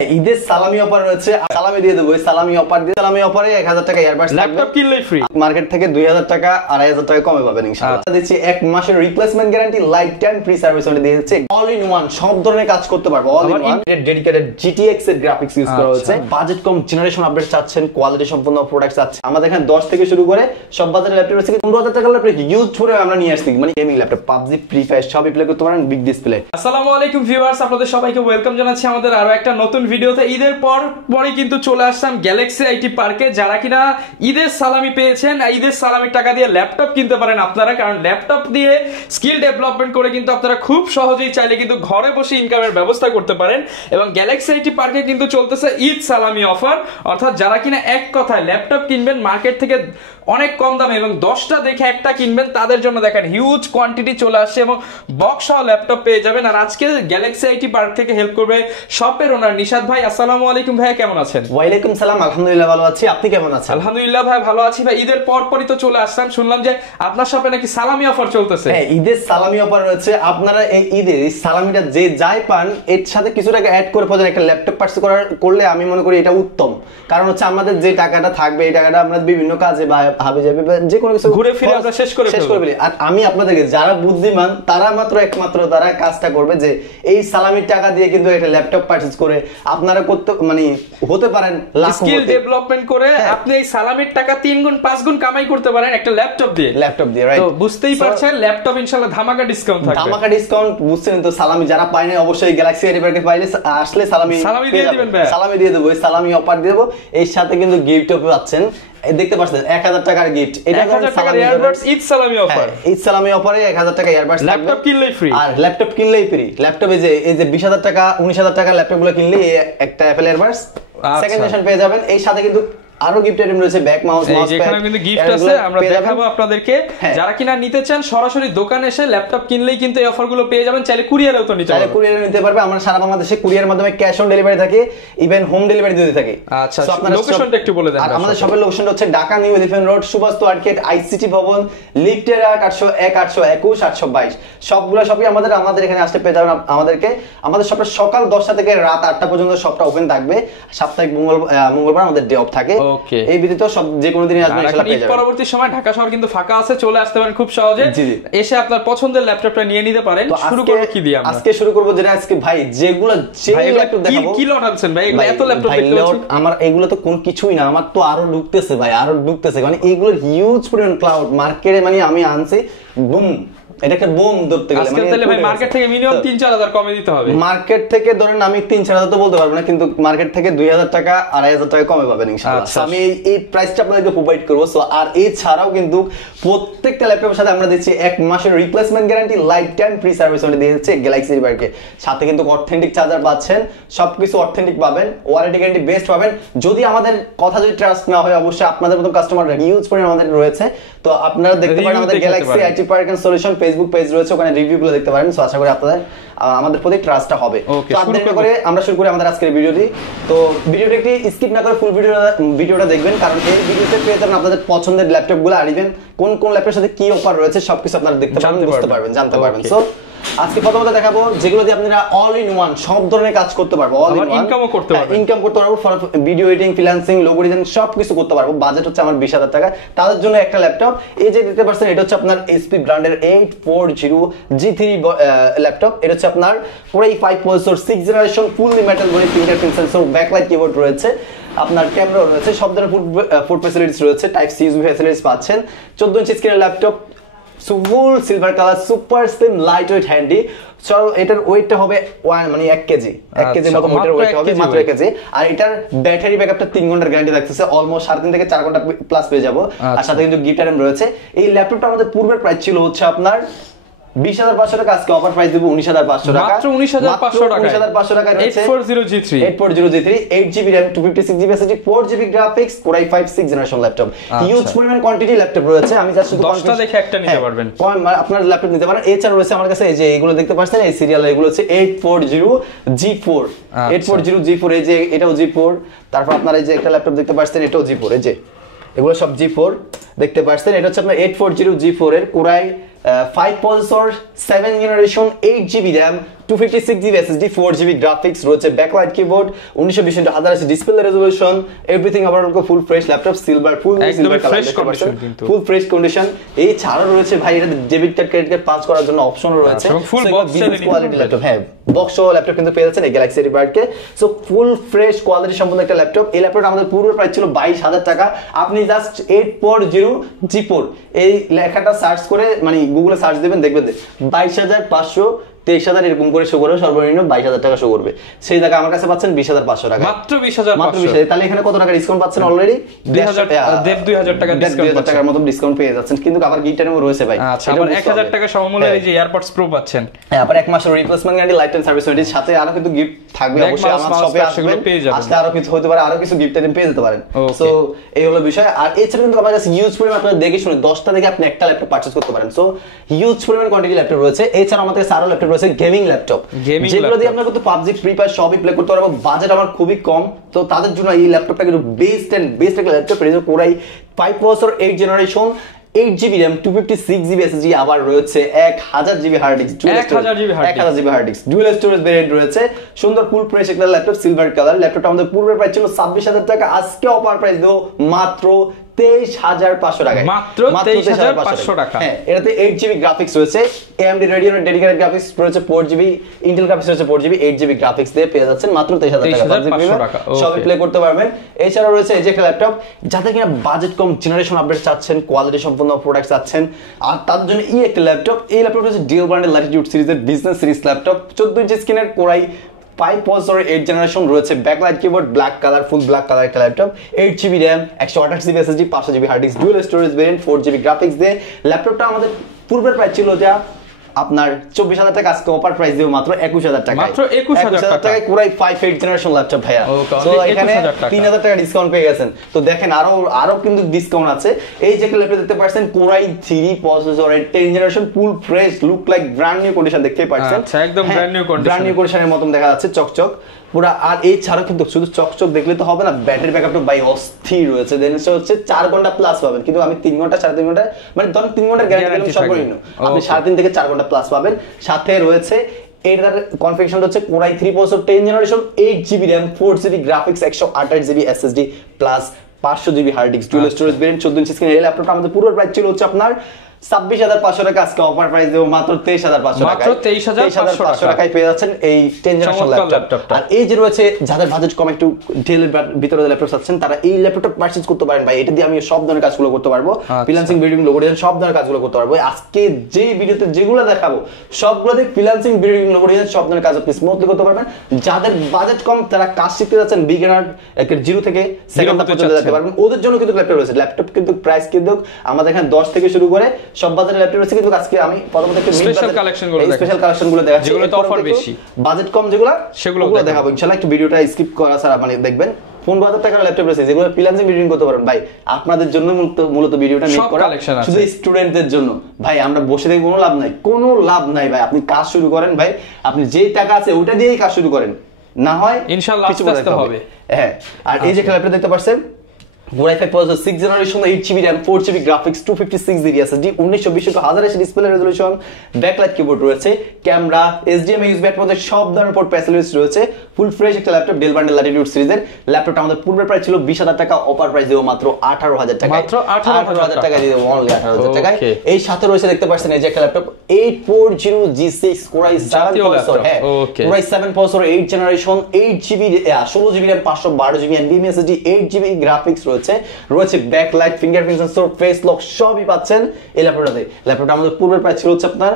ঈদের সালামি অফার রয়েছে, সালামি দিয়ে দেবো। সালামি অফার দিয়ে সালামি অফারে 1000 টাকা ইয়ারবাডস ল্যাপটপ কিনলেই ফ্রি। মার্কেট থেকে 2000 টাকা 2500 টাকা কমে পাবেন ইনশাআল্লাহ। দিচ্ছি 1 মাসের replacement guarantee, life time free service ওটা দিয়ে দিচ্ছে। অল ইন ওয়ান, সব ধরনের কাজ করতে পারবো। All in one dedicated GTX এর গ্রাফিক্স ইউজ করা হচ্ছে। বাজেট কম, জেনারেশন আপডেট চাচ্ছেন, কোয়ালিটি সম্পন্ন প্রোডাক্ট চাচ্ছেন, আমাদের এখানে 10 থেকে শুরু করে সব বাজারের ল্যাপটপ আছে। 15000 টাকার ল্যাপটপ ইউজ করে আমরা নিয়ে আসছি, মানে gaming laptop, PUBG, free fire সবই প্লে করতে পারেন, বিগ ডিসপ্লে। আসসালামু আলাইকুম ভিউয়ার্স, আপনাদের সবাইকে ওয়েলকাম জানাচ্ছি আমাদের আরো একটা নতুন ভিডিওতে। ঈদের পরে কিন্তু চলে আসলাম গ্যালাক্সি আইটি পার্কে। যারা কিনা ঈদের সালামি পেয়েছেন, ঈদের সালামির টাকা দিয়ে ল্যাপটপ কিনতে পারেন আপনারা, কারণ ল্যাপটপ দিয়ে স্কিল ডেভেলপমেন্ট করে কিন্তু আপনারা খুব সহজেই চাইলে কিন্তু ঘরে বসে ইনকামের ব্যবস্থা করতে পারেন। এবং গ্যালাক্সি আইটি পার্কে কিন্তু চলতেছে ঈদ সালামি অফার, অর্থাৎ যারা কিনা এক কথায় ল্যাপটপ কিনবেন মার্কেট থেকে অনেক কম দামে এবং 10টা দেখে একটা কিনবেন, তাদের জন্য দেখেন হিউজ কোয়ান্টিটি চলে আসছে এবং বক্স সহ ল্যাপটপ পেয়ে যাবেন। আর আজকে গ্যালাক্সি আইটি পার্ক থেকে হেল্প করবে শপের ওনার নিশাদ ভাই। আসসালামু আলাইকুম ভাই, কেমন আছেন? ওয়ালাইকুম সালাম, আলহামদুলিল্লাহ ভালো আছি, আপনি কেমন আছেন? আলহামদুলিল্লাহ ভাই ভালো আছি ভাই। ঈদের পরই তো চলে আসলাম, শুনলাম যে আপনার শপে নাকি সালামি অফার চলতেছে। হ্যাঁ, ঈদের সালামি অফার রয়েছে। আপনারা এই ঈদের এই সালামিটা যে যাই পান, এর সাথে কিছু টাকা অ্যাড করে পর্যন্ত একটা ল্যাপটপ পারচেজ করলে আমি মনে করি এটা উত্তম। কারণ হচ্ছে আমাদের যে টাকাটা থাকবে, এই টাকাটা আমরা বিভিন্ন কাজে বা হাবে যাবে যে কোনো কিছু ঘুরে ফিরে আমরা শেষ করে ফেলি। আর আমি আপনাদেরকে, যারা বুদ্ধিমান তারা একমাত্র তারা কাজটা করবে যে এই সালামির টাকা দিয়ে কিন্তু একটা ল্যাপটপ পারচেজ করে আপনারা করতে মানে হতে পারেন স্কিল ডেভেলপমেন্ট করে আপনি এই সালামির টাকা 3 গুণ 5 গুণ কামাই করতে পারেন একটা ল্যাপটপ দিয়ে, রাইট? তো বুঝতেই পারছেন ল্যাপটপ ইনশাআল্লাহ ধামাকা ডিসকাউন্ট থাকবে। ধামাকা ডিসকাউন্ট বুঝছেন তো। সালামি যারা পায় না অবশ্যই গ্যালাক্সি আইটি পার্কে পাইলে আসলে সালামি দিয়ে দিবেন ভাই। সালামি দিয়ে দেবো, সালামি অফার দেব। এর সাথে কিন্তু গিফটও পাচ্ছেন, দেখতে পাচ্ছেন 1000 টাকার গিফট। এটা 1000 টাকার ইয়ারবাডস ঈদ সালামি অফার। ঈদ সালামি অফারে 1000 টাকা ইয়ারবাডস, ল্যাপটপ কিনলেই ফ্রি। আর ল্যাপটপ কিনলেই ফ্রি। ল্যাপটপ এই যে 20000 টাকা 19000 টাকা ল্যাপটপগুলো কিনলে একটা অ্যাপল ইয়ারবাডস সেকেন্ড জেনারেশন পেয়ে যাবেন। এই সাথে কিন্তু আরো গিফট আইটেম রয়েছে, ব্যাক মাউস, মাউস প্যাড, যেখানে কিন্তু গিফট আছে, আমরা দেখাবো আপনাদেরকে। যারা কিনা নিতে চান সরাসরি দোকানে এসে ল্যাপটপ কিনলেই কিন্তু এই অফারগুলো পেয়ে যাবেন। চাইলে কুরিয়ারেও তো নিতে পারবেন, কুরিয়ারে নিতে পারবে। আমরা সারা বাংলাদেশে কুরিয়ার মাধ্যমে ক্যাশ অন ডেলিভারি থাকে, ইভেন হোম ডেলিভারি দিতে থাকি। আচ্ছা, লোকেশনটা একটু বলে দেন। আর আমাদের শপের লোকেশনটা হচ্ছে Dhaka new elephant road, Subhash arcade, ICT Bhaban, লিফটের 801 821 822 সবগুলো শপই আমাদের এখানে আসতে পেয়ে যাবেন আমাদেরকে। আমাদের শপের সকাল 10টা থেকে রাত 8টা পর্যন্ত শপটা ওপেন থাকবে। সাপ্তাহিক মঙ্গলবার আমাদের ডে অফ থাকে। এই ব্যতীত সব যে কোনো দিনই আসবেন ইনশাআল্লাহ পেয়ে যাবেন। পরবর্তী সময় ঢাকা শহর কিন্তু ফাঁকা আছে, চলে আসতে পারেন খুব সহজে, এসে আপনার পছন্দের ল্যাপটপটা নিয়ে নিতে পারেন। শুরু করব কি দিয়ে? আমরা আজকে শুরু করব যেটা আজকে ভাই যেগুলো ল্যাপটপ দেখাবো। কি লট আনছেন ভাই? এগুলো এত ল্যাপটপ দেখতে পাচ্ছি আমার, এগুলো তো কোন কিছুই না, আমার তো আরো ঢুকতেছে ভাই, আরো ঢুকতেছে। মানে এগুলো হিউজ পরিমাণ ক্লাউড মার্কেটে, মানে আমি আনছি বুম, এটা একটা বুম ধরতে গেলে মানে তাহলে ভাই মার্কেট থেকে মিনিমাম 3-4000 কমে দিতে হবে। মার্কেট থেকে ধরেন আমি 3-4000 তো বলতে পারবো না, কিন্তু মার্কেট থেকে 2000 টাকা 2500 টাকা কমে পাবেন ইনশাআল্লাহ। আমি এই প্রাইসটা আপনাদেরকে প্রোভাইড করব। সো আর এই ছাড়াও কিন্তু প্রত্যেকটা ল্যাপটপের সাথে আমরা দিচ্ছি 1 মাসের replacement guarantee, life time free service ওটা দিয়ে দিচ্ছে গ্যালাক্সি পার্কে। সাথে কিন্তু অথেন্টিক চার্জার পাচ্ছেন, সবকিছু অথেন্টিক পাবেন, ওয়ারেন্টি গ্যারান্টি বেস্ট পাবেন। যদি আমাদের কথা যদি ট্রাস্ট না হয়, অবশ্যই আপনাদের মতো কাস্টমার হিউজ পরিমাণ আমাদের রয়েছে। তো আপনারা দেখতে পারেন আমাদের galaxy IT park and solution Facebook page রয়েছে, ওখানে রিভিউগুলো দেখতে পারেন। সো আশা করি আপনাদের আমাদের প্রতি ট্রাস্টটা হবে। তো আমরা শুরু করি আমাদের আজকের ভিডিওটি। তো ভিডিওটা একটু স্কিপ না করে ফুল ভিডিওটা দেখবেন, কারণ এই ভিডিওতে পেয়ে যাবেন আপনাদের পছন্দের ল্যাপটপগুলো, আর ইভেন কোন ল্যাপটপের সাথে কি অফার রয়েছে সবকিছু আপনারা দেখতে পারবেন, বুঝতে পারবেন, জানতে পারবেন। সো আজকে প্রথমত দেখাবো যেগুলো দিয়ে আপনারা অল ইন ওয়ান সব ধরনের কাজ করতে পারবো, অল ইন ওয়ান ইনকামও করতে পারবো, video editing, freelancing, logo design সবকিছু করতে পারবো। বাজেট হচ্ছে আমার 20000 টাকা, তাদের জন্য একটা ল্যাপটপ। এই যে দেখতে পাচ্ছেন, এটা হচ্ছে আপনার এইচপি ব্র্যান্ডের 840G3 ল্যাপটপ। এটা হচ্ছে আপনার পুরো 5 processor 6 generation, fully metal body, fingerprint sensor, backlight keyboard রয়েছে, আপনার ক্যামেরা রয়েছে, সব ধরনের ফুড ফ্যাসিলিটিস রয়েছে, টাইপ সি ইউএসবি ফ্যাসিলিটিস পাচ্ছেন। 14 ইঞ্চি স্ক্রিনের ল্যাপটপ, ফুল silver colour, super slim, light weight, handy. এটার ওয়েটটা হবে মানে 1 কেজি, 1 কেজির মতো ওয়েট হবে, মাত্র 1 কেজি। আর এটার ব্যাটারি ব্যাকআপটা 3 ঘন্টার গ্যারান্টি থাকতেছে, অলমোস্ট 3.5 থেকে 4 ঘন্টা প্লাস পেয়ে যাবো। আর সাথে কিন্তু গিফট আইটেম রয়েছে। এই ল্যাপটপটা আমাদের পূর্বের প্রাইস ছিল হচ্ছে আপনার 20500 টাকা, আজকে অফার প্রাইস দেব 19500 টাকা, মাত্র 19500 টাকা। 19500 টাকা রয়েছে 840G3 8GB RAM, 256GB SSD, 4GB graphics, Core i5 6 generation laptop. Huge পরিমাণ কোয়ান্টিটি ল্যাপটপ রয়েছে। আমি জাস্ট শুধু 10টা দেখে একটা নিতে পারবেন, আপনার ল্যাপটপ নিতে পারেন। এছাড়া রয়েছে আমার কাছে এই যে এগুলো দেখতে পাচ্ছেন, এই সিরিয়াল, এগুলো হচ্ছে 840G4, 840G4, এই যে এটাও G4। তারপর আপনারা এই যে একটা ল্যাপটপ দেখতে পাচ্ছেন, এটাও G4, এই যে এগুলো সব G4 দেখতে পাচ্ছেন। এটা হচ্ছে আপনার 840G4 এর Core i5 processor, 7 generation, 8GB RAM, 256GB SSD 4GB graphics রয়েছে, backlight keyboard, 1920x1080 display resolution, everything আবার full fresh laptop, silver full silver fresh condition, কিন্তু ফুল ফ্রেশ কন্ডিশন। এই ছাড়াও রয়েছে ভাই এটা ডেবিট কার্ড ক্রেডিট কার্ড পাঁচ করার জন্য অপশনও রয়েছে, ফুল বক্স কোয়ালিটি ল্যাপটপ। হ্যাঁ, বক্স সহ ল্যাপটপ কিন্তু পেয়ে যাচ্ছেন এই গ্যালাক্সি এডিপার্কে। সো ফুল ফ্রেশ কোয়ালিটি সম্পন্ন একটা ল্যাপটপ। এই ল্যাপটপটা আমাদের পূর্ব প্রাইস ছিল 22,000 টাকা। আপনি জাস্ট 840 G4 এই লেখাটা সার্চ করে মানে গুগলে সার্চ দিবেন, দেখবেন 22,500 23,000 এরকম করে শো করবে, সর্বনিম্ন 22,000 টাকা শো করবে। সেই জায়গায় আমার কাছে পাচ্ছেন 20,500 টাকা, মাত্র 20,500। তাহলে এখানে কত টাকা ডিসকাউন্ট পাচ্ছেন? অলরেডি 2,000 টাকা টাকার মতো ডিসকাউন্ট পেয়ে যাচ্ছেন। কিন্তু আবার গিটারও রয়েছে ভাই, আচ্ছা, আবার 1,000 টাকা সমমূল্যে এই যে এয়ারপডস প্রো পাচ্ছেন। হ্যাঁ, আবার 1 মাসের replacement guarantee, life time service warranty, সাথে আরো কিন্তু গিফট থাকবে। অবশ্যই আমার শপে আসবেন, আসলে আরো কিছু হতে পারে, আরো কিছু গিফট আইটেম পেয়ে যেতে পারেন। সো এই হলো বিষয়। আর এছাড়া কিন্তু আমার কাছে হিউজ পরিমাণ, আপনারা দেখে শুনে 10টা থেকে আপনি একটা ল্যাপটপ পারচেজ করতে পারেন। সো হিউজ পরিমাণ কোয়ান্টিটি ল্যাপটপ রয়েছে। এছাড়া আমাদের কাছে আরো ল্যাপটপ রয়েছে, গেমিং ল্যাপটপ, যেগুলো দিয়ে আপনারা কিন্তু পাবজি, ফ্রি ফায়ার সবই প্লে করতে পারবেন। বাজেট আমার খুবই কম, তো তাদের জন্য এই ল্যাপটপটা কিন্তু বেস্ট একটা laptop. Core i 5 processor 8 generation, 8GB RAM, 256GB SSD, আবার রয়েছে 1000GB hard disk, 1000GB hard disk, dual storage variant রয়েছে। সুন্দর ফুল ফ্রেশ একটা ল্যাপটপ, সিলভার কালার। ল্যাপটপটা আমাদের পূর্বের প্রাইস ছিল 26,000 টাকা, আজকে অফার প্রাইস দেবো মাত্র 23,500 টাকায়, মাত্র 23,500 টাকা। হ্যাঁ, এটাতে 8GB গ্রাফিক্স রয়েছে, AMD Radeon ডেডিকেটেড গ্রাফিক্স রয়েছে 4GB, ইন্টেল গ্রাফিক্স রয়েছে 4GB, 8GB গ্রাফিক্স দিয়ে পেয়ে যাচ্ছেন মাত্র 23,500 টাকা। সবই প্লে করতে পারবেন। এছাড়াও রয়েছে এই যে একটা ল্যাপটপ, যাতে কিনা বাজেট কম, জেনারেশন আপডেট চাচ্ছেন, কোয়ালিটি সম্পন্ন প্রোডাক্ট চাচ্ছেন, আর তাদের জন্য এই একটা ল্যাপটপ। এই ল্যাপটপটা হচ্ছে ডিএল ব্র্যান্ডের ল্যাটিটিউড সিরিজের বিজনেস সিরিজ ল্যাপটপ, 14 ইঞ্চি স্ক্রিনের, কোরাই 5 প্রসেসর 8 জেনারেশন রয়েছে, backlight keyboard, black colour, full black colour একটা laptop, 8GB RAM, 128GB SSD, 500GB hard disk, dual storage variant, 4GB graphics দিয়ে। ল্যাপটপটা আমাদের পূর্বের প্রাইস ছিল যা আপনার 24,000 টাকা, আজকে অফার প্রাইস দেব মাত্র 21,000 টাকা, মাত্র 21,000 টাকায় কোরাই 5 8 জেনারেশন ল্যাপটপ ভাইয়া। সো এখানে 3,000 টাকা ডিসকাউন্ট পেয়ে গেছেন। তো দেখেন আরো কিন্তু ডিসকাউন্ট আছে। এই যে ল্যাপটপ দেখতে পাচ্ছেন, কোরাই 3 প্রসেসরের 10 generation, full fresh, look like brand new condition, দেখতেই পাচ্ছেন। আচ্ছা, একদম ব্র্যান্ড নিউ কন্ডিশনের মতন দেখা যাচ্ছে, চকচক পুরা। আর এই ছাড়া কিন্তু শুধু চকচক দেখলে তো হবে না, ব্যাটারি ব্যাকআপটা বাই অস্থির রয়েছে। দেন হচ্ছে 4 ঘন্টা প্লাস পাবেন, কিন্তু আমি 3 ঘন্টা 3.5 ঘন্টা মানে ধরুন 3 ঘন্টার গ্যারান্টি দিলাম সর্বনিম্ন, আপনি 3.5 থেকে 4 ঘন্টা প্লাস পাবেন। সাথে রয়েছে এটার কনফিগারেশনটা হচ্ছে core i 3 processor 10 generation, 8GB RAM, 4GB graphics, 128GB SSD plus 500GB hard disk, dual storage variant, 14 inch screen. এই ল্যাপটপটা আমাদের পুরো প্রাইস ছিল হচ্ছে আপনার 26,500 টাকা, আজকে অফার প্রাইস দেব মাত্র 23,500 টাকা, মাত্র 23,500 টাকায় পেয়ে যাচ্ছেন এই 10 জেনারেশন ল্যাপটপ। আর এই যে রয়েছে যাদের বাজেট কম, একটু ডেলের ভিতরে ল্যাপটপ চাচ্ছেন, তারা এই ল্যাপটপটা পারচেজ করতে পারেন ভাই। এটা দিয়ে আমি সব ধরনের কাজগুলো করতে পারবো, ফ্রিল্যান্সিং, ভিডিও, লোগো ডিজাইন, সব ধরনের কাজগুলো করতে পারবো। আজকে যে ভিডিওতে যেগুলো দেখাবো সবগুলোতে ফ্রিল্যান্সিং, ভিডিও, লোগো ডিজাইন, সব ধরনের কাজ আপনি স্মুথলি করতে পারবেন। যাদের বাজেট কম, তারা কাজ শিখতে যাচ্ছেন, বিগিনার জিরো থেকে সেকেন্ড পর্যন্ত যেতে পারবেন, ওদের জন্য কিন্তু ল্যাপটপ রয়েছে। ল্যাপটপ কিন্তু প্রাইস কিন্তু আমাদের এখানে 10 থেকে শুরু করে সব বাজারে ল্যাপটপ রয়েছে, কিন্তু আজকে আমি প্রথমত একটু স্পেশাল কালেকশনগুলো দেখাচ্ছি, যেগুলো তো অফার বেশি, বাজেট কম যেগুলো সেগুলো দেখাবো ইনশাআল্লাহ। একটু ভিডিওটা স্কিপ করা ছাড়া মানে দেখবেন 15,000 টাকার ল্যাপটপ রয়েছে, যেগুলো ফ্রিল্যান্সিং, ভিডিও করতে পারবেন ভাই। আপনাদের জন্য মূলত ভিডিওটা মেক করা, শুধু স্টুডেন্টদের জন্য ভাই। আমরা বসে থেকে কোনো লাভ নাই ভাই। আপনি কাজ শুরু করেন ভাই, আপনি যে টাকা আছে ওটা দিয়েই কাজ শুরু করেন, না হয় ইনশাআল্লাহ আস্তে আস্তে হবে। হ্যাঁ, আর এই যে ল্যাপটপ দেখতে পাচ্ছেন, core i 5 processor 6 generation, 8GB RAM, 4GB graphics, 256GB SSD, 1920x1080 display resolution, backlight keyboard রয়েছে, ক্যামেরা, HDMI ইউএসবি মধ্যে সব ধরনের পোর্ট ফ্যাসিলিটিস রয়েছে। ফুল ফ্রেশ একটা ল্যাপটপ, ডেল ব্র্যান্ডের ল্যাটিটিউড সিরিজের। ল্যাপটপটা আমাদের পূর্বের প্রাইস ছিল 20,000 টাকা, অফার প্রাইস দেব মাত্র 18,000 টাকা, মাত্র 18,000 টাকা দিয়ে দেব, অনলি 18,000 টাকায়। এই সাথে রয়েছে দেখতে পাচ্ছেন এই যে একটা ল্যাপটপ, 840G6 কোরাই 7 প্রসেসর, হ্যাঁ core i 7 processor, 8 generation, 8GB 16GB RAM, 512GB NVMe SSD, 8GB graphics রয়েছে backlight, fingerprint sensor, face lock, সবই পাচ্ছেন এই ল্যাপটপটাতে। ল্যাপটপটা আমাদের পূর্বের প্রাইস ছিল হচ্ছে আপনার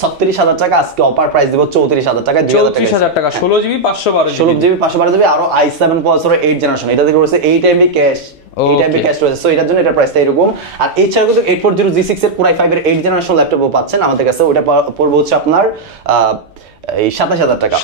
36,000 টাকা, আজকে অফার প্রাইস দেব 34,000 টাকা, 34,000 টাকা, 16GB 512GB আরো i7 প্রসেসর 8 জেনারেশন, এটা থেকে রয়েছে 8MB ক্যাশ, 8MB ক্যাশ রয়েছে। সো এটার জন্য এটা প্রাইসটা এরকম। আর এছাড়াও কিন্তু 840G6 এর কোরাই 5 এর 8 জেনারেশন ল্যাপটপও পাচ্ছেন আমাদের কাছে। ওটা পড়বে হচ্ছে আপনার এই 27,000 টাকা।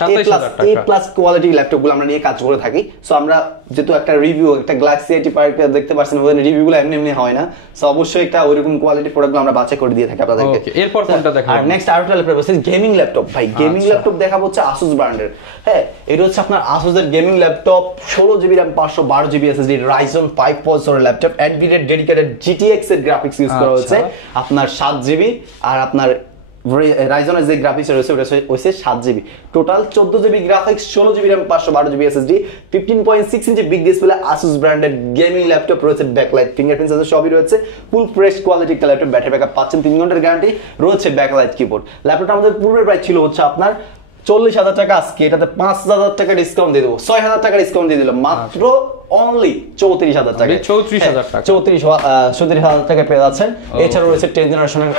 A প্লাস কোয়ালিটি ল্যাপটপগুলো আমরা নিয়ে কাজ করে থাকি। সো আমরা যেহেতু একটা রিভিউ, একটা গ্যালাক্সি আইটি পার্ক দেখতে পাচ্ছেন, ওখানে রিভিউগুলো এমনি হয় না। সো অবশ্যই একটা ওইরকম কোয়ালিটি প্রোডাক্টগুলো আমরা বাছাই করে দিয়ে থাকি আপনাদেরকে। এরপর কোনটা দেখাবো? আর নেক্সট আরেকটা ল্যাপটপ আছে গেমিং ল্যাপটপ ভাই। গেমিং ল্যাপটপ দেখাবো হচ্ছে Asus ব্র্যান্ডের। হ্যাঁ, এটা হচ্ছে আপনার Asus এর gaming laptop, 16GB RAM, 512GB SSD, Ryzen 5 প্রসেসরের ল্যাপটপ, NVIDIA ডেডিকেটেড GTX এর গ্রাফিক্স ইউজ করা হয়েছে, আপনার 7GB আর আপনার রাইজনের যে গ্রাফিক্স রয়েছে ওটা হচ্ছে 7GB, total 14GB graphics, 16GB RAM, 512GB SSD, 15.6 inch big display, Asus branded gaming laptop রয়েছে, ব্যাকলাইট, ফিঙ্গারপ্রিন্ট সেন্সর সবই রয়েছে, ফুল ফ্রেশ কোয়ালিটি একটা ল্যাপটপ, ব্যাটারি ব্যাকআপ পাচ্ছেন 3 ঘন্টার গ্যারান্টি রয়েছে, ব্যাকলাইট কিবোর্ড। ল্যাপটপটা আমাদের পূর্বের প্রাইস ছিল হচ্ছে আপনার 40,000 টাকা, আজকে এটাতে 5,000 টাকা ডিসকাউন্ট দিয়ে দেবো, 6,000 টাকা ডিসকাউন্ট দিয়ে দিলাম, মাত্র অনলি 34,000 টাকা, 34,000 টাকা, 34,000 টাকা পেয়ে যাচ্ছেন। এছাড়া রয়েছে 10 জেনারেশনের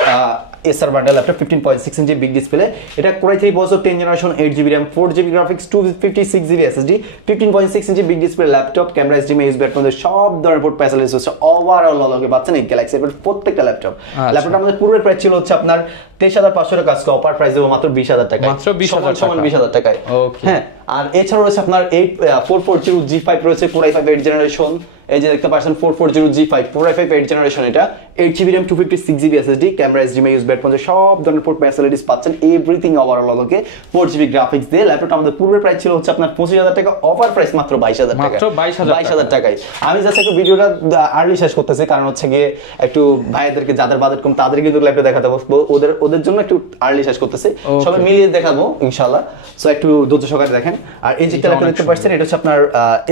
এসার ব্র্যান্ডের ল্যাপটপ, 15.6 ইঞ্চি বিগ ডিসপ্লে, এটা Core i3 processor, 10 generation, 8GB RAM, 4GB graphics, 256GB SSD, 15.6 inch big display laptop, camera, HDMI, USB আপনাদের সব ধরনের পোর্ট ফ্যাসিলিটিস হচ্ছে ওভারঅল লগে পাচ্ছেন এই গ্যালাক্সি এর প্রত্যেকটা ল্যাপটপ। ল্যাপটপটা আমাদের পূর্বের প্রাইস ছিল হচ্ছে আপনার 23,500 টাকা, আজকে অফার প্রাইস দেবো মাত্র 20,000 টাকা, মাত্র 20,000 টাকায়। হ্যাঁ, আর এছাড়া রয়েছে আপনার 440G5 রয়েছে, Core i5 8 জেনারেশন, এই যে দেখতে পাচ্ছেন 440G5 Core i5 8 জেনারেশন, এটা 8GB RAM, 256GB SSD, camera, HDMI, USB আপনাদের সব ধরনের পোর্ট ফ্যাসিলিটিস পাচ্ছেন, এভরিথিং ওভারঅল লগে 4GB গ্রাফিক্স দিয়ে। ল্যাপটপটা আমাদের পূর্বের প্রাইস ছিল হচ্ছে আপনার 25,000 টাকা, অফার প্রাইস মাত্র 22,000 টাকা, মাত্র 22,000 টাকায়। আমি জাস্ট একটু ভিডিওটা আর্লি শেষ করতেছি, কারণ হচ্ছে গিয়ে একটু ভাইদেরকে যাদের বাজেট কম তাদের কিন্তু ল্যাপটপ দেখাতে হবে, ওদের জন্য একটু আর্লি শেষ করতেছি, সবাই মিলিয়ে দেখাবো ইনশাআল্লাহ, সো একটু ধৈর্য সহকারে দেখেন। আর এই যে ল্যাপটপ দেখতে পাচ্ছেন এটা হচ্ছে আপনার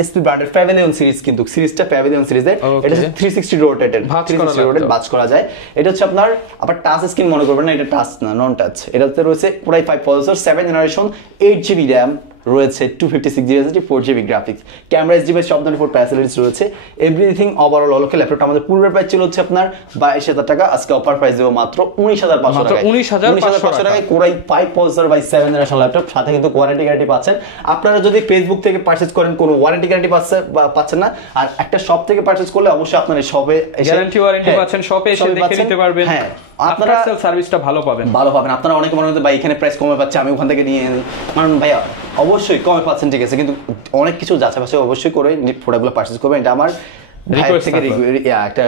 SP ব্র্যান্ডের প্যাভিলিয়ন সিরিজ, কিন্তু সিরিজটা প্যাভিলিয়ন সিরিজের, এটা হচ্ছে 360 রোটেটেড, 360 রোটেট বাজ করা যায়। এটা হচ্ছে আপনার আবার টাচ স্ক্রিন মনে করবেন না, এটা টাচ না, নন টাচ। এটাতে রয়েছে Core i5 processor, 7 generation, 8GB RAM রয়েছে, 256GB SSD, 4GB graphics, camera, HDMI সব ধরনের পোর্ট ফ্যাসিলিটিস রয়েছে, এভরিথিং ওভারঅল অলকে। ল্যাপটপটা আমাদের পূর্বের প্রাইস ছিল হচ্ছে আপনার 22,000 টাকা, আজকে অফার প্রাইস দেবো মাত্র 19,500 টাকা, 19,500 টাকায় Core i5 processor by 7 generation laptop, সাথে কিন্তু ওয়ারেন্টি গ্যারান্টি পাচ্ছেন। আপনারা যদি ফেসবুক থেকে পারচেজ করেন কোনো ওয়ারেন্টি গ্যারান্টি পাচ্ছেন না, আর একটা শপ থেকে পারচেজ করলে অবশ্যই আপনারা শপে গ্যারান্টি ওয়ারেন্টি পাচ্ছেন, শপে এসে দেখে নিতে পারবেন। হ্যাঁ, আপনারা সেল সার্ভিসটা ভালো পাবেন। আপনারা অনেকে মনে হচ্ছে ভাই এখানে প্রাইস কমে পাচ্ছে, আমি ওখান থেকে নিয়ে মানে ভাইয়া অবশ্যই কমে পাচ্ছেন, ঠিক আছে, কিন্তু অনেক কিছু যাচাই বাছাই অবশ্যই করে প্রোডাক্টগুলো পারচেজ করবেন, এটা আমার একটা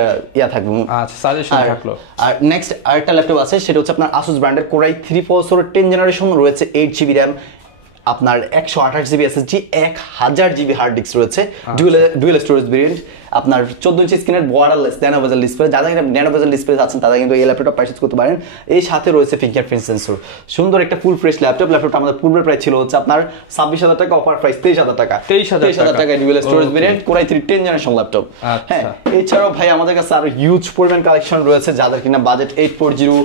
থাকবে। আচ্ছা, সাজেশন থাকলো। আর নেক্সট আরেকটা ল্যাপটপ আছে, সেটা হচ্ছে আপনার Asus ব্র্যান্ডের Core i3 প্রসেসর, 10 জেনারেশন রয়েছে, 8GB RAM, আপনার 128GB SSD, 1000GB hard disk রয়েছে, ডুয়েল স্টোরেজ ভেরিয়েন্ট, আপনার 14 ইঞ্চি স্ক্রিনের ওয়্যারলেস ন্যানো বেজেল ডিসপ্লে, যারা ন্যানো বেজেল ডিসপ্লে আছেন তারা কিন্তু এই ল্যাপটপটা পারচেজ করতে পারেন। এই সাথে রয়েছে ফিঙ্গারপ্রিন্ট সেন্সর, সুন্দর একটা ফুল ফ্রেশ ল্যাপটপ। ল্যাপটপটা আমাদের পূর্বের প্রাইস ছিল হচ্ছে আপনার 26,000 টাকা, অফার প্রাইস 23,000 টাকা, 23,000 টাকা dual storage variant, Core i3 10 generation laptop. হ্যাঁ, এছাড়াও ভাই আমাদের কাছে আরো হিউজ পরিমাণ কালেকশন রয়েছে, যাদের কিনা বাজেট 840,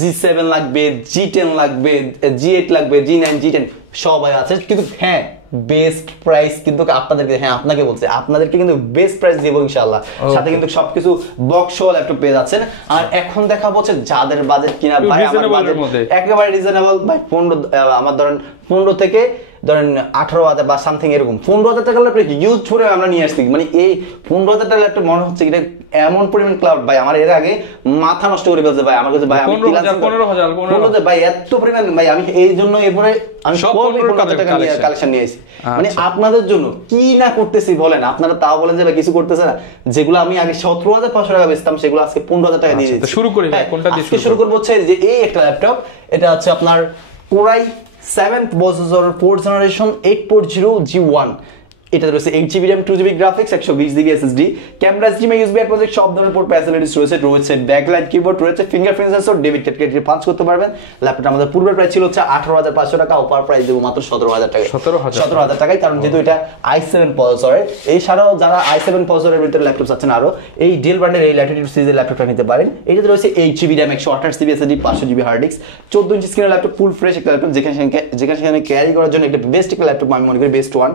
G7 লাগবে, G10 লাগবে, G8 লাগবে, G9, G10 সবাই আছে, কিন্তু হ্যাঁ বেস্ট প্রাইস কিন্তু আপনাদেরকে, হ্যাঁ আপনাকে বলছে, আপনাদেরকে কিন্তু বেস্ট প্রাইস দেবো ইনশাআল্লাহ, সাথে কিন্তু সবকিছু বক্স সহ ল্যাপটপ পেয়ে যাচ্ছেন। আর এখন দেখা হচ্ছে যাদের বাজেট কিনা ভাই আমার বাজেট একেবারে রিজনেবল, ভাই 15 আমার ধরেন 15 থেকে ধরেন 18,000 বা সামথিং এরকম 15,000 টাকা ল্যাপটপ ইউজ করে আমরা নিয়ে আসছি, মানে এই 15,000 টাকা ল্যাপটপ মনে হচ্ছে এটা এমন পরিমাণ ক্লাউড, ভাই আমার এর আগে মাথা নষ্ট করে ফেলছে ভাই, আমার কাছে ভাই আমি 15,000 ভাই এত পরিমাণ, ভাই আমি এই জন্য এরপরে আমি 15,000 টাকা নিয়ে কালেকশন নিয়ে আসি, মানে আপনাদের জন্য কি না করতেছি বলেন, আপনারা তাও বলেন যে ভাই কিছু করতেছে না, যেগুলো আমি আগে 17,500 টাকা বেচতাম সেগুলো আজকে 15,000 টাকা দিয়ে দিচ্ছি। শুরু করি কোনটা দিয়ে শুরু করব হচ্ছে যে এই একটা ল্যাপটপ, এটা হচ্ছে আপনার Core i7 processor, 4 generation, 840G1, এটা রয়েছে 8GB RAM, 2GB graphics, 120GB SSD, camera, HDMI, USB project সব ধরনের পোর্ট ফ্যাসিলিটিস রয়েছে, ব্যাকলাইট কিবোর্ড রয়েছে, ফিঙ্গারপ্রিন্ট সেন্সর, ডেবিট কার্ড কেটে পাঞ্চ করতে পারবেন। ল্যাপটপটা আমাদের পূর্বের প্রাইস ছিল হচ্ছে 18,500 টাকা, অফার প্রাইস দেবো মাত্র 17,000 টাকা, 17,000 টাকায়, কারণ যেহেতু এটা i7 প্রসেসরের। এই ছাড়াও যারা i7 প্রসেসরের ভিতরে ল্যাপটপ চাচ্ছেন আরো, এই ডেল ব্র্যান্ডের এই ল্যাটিটিউড সিরিজের ল্যাপটপটা নিতে পারেন। এটাতে রয়েছে 8GB RAM, 128GB SSD, 500GB hard disk, 14 inch স্ক্রিনের ল্যাপটপ, ফুল ফ্রেশ একটা ল্যাপটপ, যেখানে ক্যারি করার জন্য একটা বেস্ট একটা ল্যাপটপ আমি মনে করি, বেস্ট ওয়ান।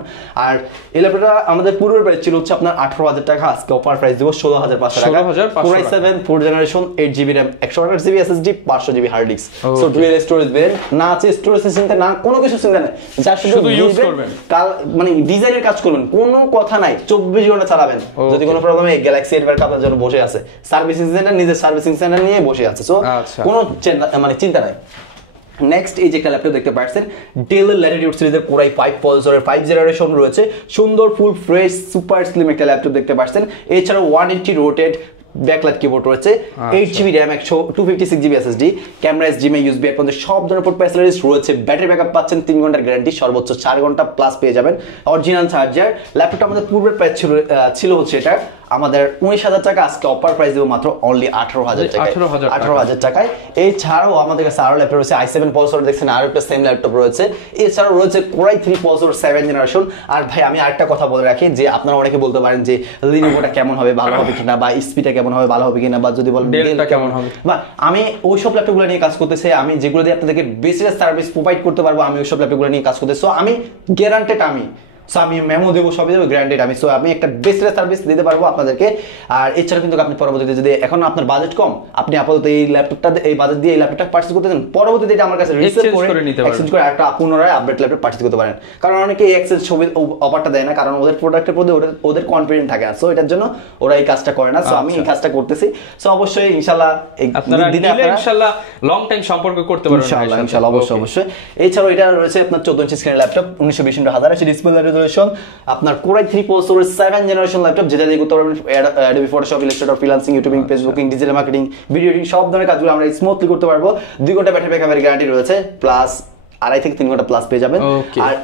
আর এই ল্যাপটপটা আমাদের পূর্বের প্রাইস ছিল হচ্ছে আপনার 18,000 টাকা, আজকে অফার প্রাইস দেবো 16,500 টাকা, Core i7 4 generation, 8GB RAM, 128GB SSD, 500GB hard disk, so dual storage variant, না আছে স্টোরেজ চিন্তা না, কোনো কিছু চিন্তা নাই, যা শুধু ইউজ করবেন, মানে ডিজাইনের কাজ করবেন, কোনো কথা নাই, 24 ঘন্টা চালাবেন, যদি কোনো প্রবলেম হয় গ্যালাক্সি এডভার আপনার জন্য বসে আছে, সার্ভিসিং সেন্টার, নিজের সার্ভিসিং সেন্টার নিয়ে বসে আছে, সো কোনো চিন্তা নাই। নেক্সট এই যে একটা ল্যাপটপ দেখতে পাচ্ছেন, ডেল ল্যাটিটিউড সিরিজের Core i5 প্রসেসরের 5 জেনারেশন রয়েছে, সুন্দর ফুল ফ্রেশ সুপার স্লিম একটা ল্যাপটপ দেখতে পাচ্ছেন। এছাড়াও 180 রোটেড ব্যাকলাইট কিবোর্ড রয়েছে, 8GB RAM, 256GB SSD, camera, HDMI, USB আপনাদের সব ধরনের পোর্ট ফ্যাসিলিটিস রয়েছে, ব্যাটারি ব্যাকআপ পাচ্ছেন 3 ঘন্টার গ্যারান্টি, সর্বোচ্চ 4 ঘন্টা প্লাস পেয়ে যাবেন, অরিজিনাল চার্জার। ল্যাপটপটা আমাদের পূর্বের প্রাইস ছিল হচ্ছে এটা আমাদের 19,000 টাকা আজকে অফার প্রাইস দেবো মাত্র অনলি 18,000 টাকায়। 18,000 টাকায়। এছাড়াও আমাদের কাছে আরো ল্যাপটপ রয়েছে, i7 প্রসেসর দেখছেন, আরো একটা সেম ল্যাপটপ রয়েছে। এছাড়াও রয়েছে Core i3 প্রসেসর 7 জেনারেশন। আর ভাই আমি আরেকটা কথা বলে রাখি যে আপনারা অনেকে বলতে পারেন যে লিনোভোটা কেমন হবে, ভালো হবে কিনা, বা স্পিডটা কেমন হবে, ভালো হবে কিনা, বা যদি বলেন ডেলটা কেমন হবে, বা আমি ওইসব ল্যাপটপগুলো নিয়ে কাজ করতেছি, আমি যেগুলো দিয়ে আপনাদেরকে বেস্ট সার্ভিস প্রোভাইড করতে পারবো, আমি ওইসব ল্যাপটপগুলো নিয়ে কাজ করতেছি। সো আমি গ্যারান্টেড, আমি মেমো দেবো, সবই দেবো, গ্যারান্টেড আমি। সো আমি একটা বেস্ট সার্ভিস দিতে পারবো আপনাদেরকে। আর এছাড়া কিন্তু আপনি পরবর্তীতে যদি এখন আপনার বাজেট কম, আপনি আপাতত এই ল্যাপটপটা, এই বাজেট দিয়ে এই ল্যাপটপটা পারচেজ করতে চান, পরবর্তীতে এটা আমার কাছে রিসেল করে নিতে পারেন, এক্সচেঞ্জ করে একটা পুনরায় আপডেট ল্যাপটপ পারচেজ করতে পারেন। কারণ অনেকে এই এক্সচেঞ্জ অফারটা দেয় না, কারণ ওদের প্রোডাক্টের প্রতি ওদের কনফিডেন্ট থাকে না। সো এটার জন্য ওরা এই কাজটা করে না। সো আমি এই কাজটা করতেছি। সো অবশ্যই ইনশাআল্লাহ আপনারা ইনশাআল্লাহ লং টাইম সম্পর্ক করতে পারবেন ইনশাআল্লাহ, অবশ্যই। এছাড়াও এটা রয়েছে আপনার 14 ইঞ্চি স্ক্রিনের ল্যাপটপ, 1920x1080 ডিসপ্লে রেজোলিউশন, আপনার Core i3 প্রসেসরের 7 জেনারেশন ল্যাপটপ, যেটা দিয়ে করতে পারবেন Adobe Photoshop, Illustrator, freelancing, YouTubing, Facebooking, digital marketing, video editing, সব ধরনের কাজগুলো আমরা স্মুথলি করতে পারবো। 2 ঘন্টা ব্যাটারি ব্যাকআপের গ্যারান্টি রয়েছে, প্লাস 2.5 থেকে 3 ঘন্টা প্লাস পেয়ে যাবেন। আর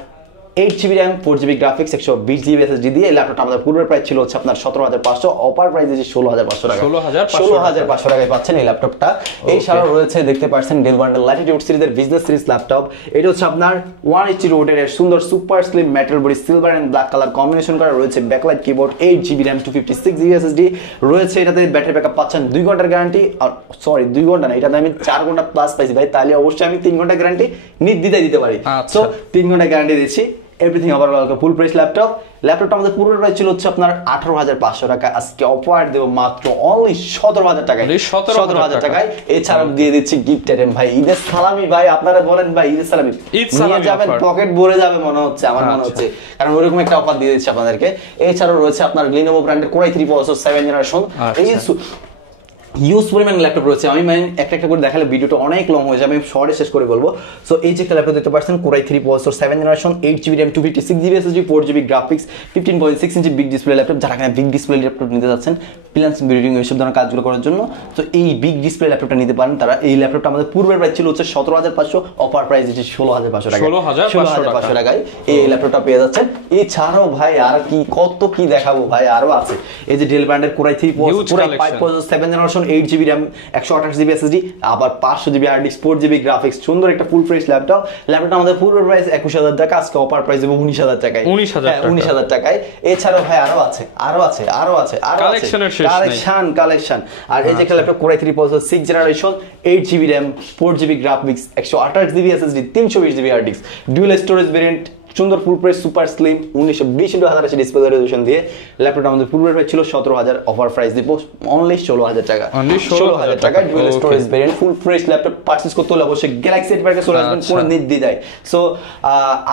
8GB RAM, 4GB graphics, 120GB SSD দিয়ে এই ল্যাপটপটা আমাদের পূর্বের প্রাইস ছিল হচ্ছে আপনার 17,500, অফার প্রাইস দিয়েছি 16,500 টাকা। 16,500 টাকায় পাচ্ছেন এই ল্যাপটপটা। এছাড়াও রয়েছে দেখতে পাচ্ছেন ডেল বান্ডেল ল্যাটিটিউড সিরিজের বিজনেস সিরিজ ল্যাপটপ। এটা হচ্ছে আপনার 180 রোটের সুন্দর super slim metal body, silver and black colour combination করা রয়েছে, backlight keyboard, 8GB RAM, 256GB SSD রয়েছে। এটাতে ব্যাটারি ব্যাকআপ পাচ্ছেন 2 ঘন্টার গ্যারান্টি, আর সরি 2 ঘন্টা না, এটাতে আমি 4 ঘন্টা প্লাস পাইছি ভাই, তাহলে অবশ্যই আমি 3 ঘন্টা গ্যারান্টি নির্দ্বিধায় দিতে পারি। সো 3 ঘন্টা গ্যারান্টি দিচ্ছি। এভরিথিং ওভারঅল ফুল প্রাইস ল্যাপটপটা আমাদের পুরো প্রাইস ছিল হচ্ছে আপনার 18,500 টাকা, আজকে অফার দেব মাত্র অনলি 17,000 টাকায়। 17,000 টাকায়। এছাড়াও দিয়ে দিচ্ছি গিফট আইটেম ভাই, ঈদের সালামি ভাই, আপনারা বলেন ভাই ঈদের সালামি নিয়ে যাবেন, পকেট ভরে যাবে মনে হচ্ছে, আমার মনে হচ্ছে, কারণ ওরকম একটা অফার দিয়ে দিচ্ছি আপনাদেরকে। এছাড়াও রয়েছে আপনার Lenovo ব্র্যান্ডের Core i3 প্রসেসর 7 জেনারেশন, এই হিউজ পরিমাণ ল্যাপটপ রয়েছে। আমি একটা একটা করে দেখালে ভিডিওটা অনেক লং হয়ে যাবে, আমি শর্টে শেষ করে বলবো। সো এই যে একটা ল্যাপটপ দেখতে পাচ্ছেন, Core i3 processor 7 generation, 8GB RAM, 256GB SSD, 4GB graphics, 15.6 inch big display laptop. যারা কিনা বিগ ডিসপ্লে ল্যাপটপ নিতে যাচ্ছেন ফ্রিল্যান্সিং, ভিডিও এডিটিং এইসব ধরনের কাজগুলো করার জন্য, তো এই বিগ ডিসপ্লে ল্যাপটপটা নিতে পারেন তারা। এই ল্যাপটপটা আমাদের পূর্বের প্রাইস ছিল হচ্ছে 17,500, অফার প্রাইস হচ্ছে 16,500 টাকা। 16,500 টাকায় এই ল্যাপটপটা পেয়ে যাচ্ছেন। এছাড়াও ভাই আর কি কত কি দেখাবো ভাই, আরো আছে। এই যে ডেল ব্র্যান্ডের Core i3 processor 7 generation, 8GB RAM, 128GB SSD, আবার 500GB hard disk, 4GB graphics, সুন্দর একটা ফুল ফ্রেশ ল্যাপটপ। ল্যাপটপটা আমাদের পুরো প্রাইস 21,000 টাকা, আজকে অফার প্রাইস দেব 19,000 টাকায়। 19,000 টাকায়। এছাড়াও ভাই আরো আছে কালেকশন। আর এই যে একটা laptop Core i3 processor 6 generation, 8GB RAM, 4GB graphics, 128GB SSD, 320GB hard disk, dual storage variant, সুন্দর full price super slim 1920x1080 display resolution দিয়ে ল্যাপটপটা আমাদের পূর্বের প্রাইস ছিল 17,000, অফার প্রাইস দিব অনলি 16,000 টাকা। 16,000 টাকা ডুয়াল স্টোরেজ ভেরিয়েন্ট ফুল fresh laptop purchase করতে হলে অবশ্যই গ্যালাক্সি এডভার্কে চলে আসবেন, কোনো নির্দ্বিধায়। সো